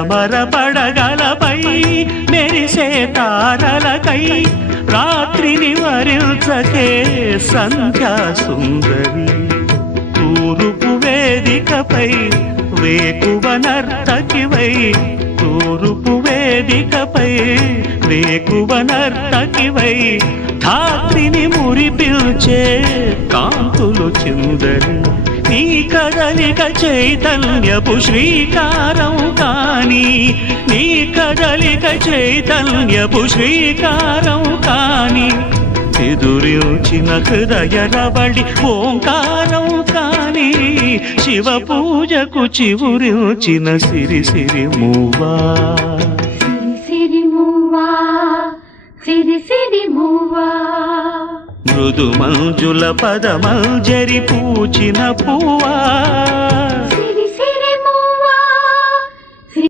మరమర పడగలపై మెరిసే తారలకై రాత్రిని వరించకే సంధ్యా సుందరి తూరుపు వేదికపై వేకువ నర్తకివై తూరుపు వేదికపై వేకువ నర్తకివై ధాత్రిని మురిపిల్చే కాంతులు చిందరి నీ కదలిక చైతన్యపు శ్రీకారం కాని నీ కదలిక చైతన్యపు శ్రీకారం కాని ఎదురించిన హృదయ రవళి ఓంకారం కాని శివ పూజకు చివురించిన సిరి సిరి మూవా సిరి మూవా సిరి సిరి మూవా మృదు మంజుల పదమంజరి పూచిన పువ్వా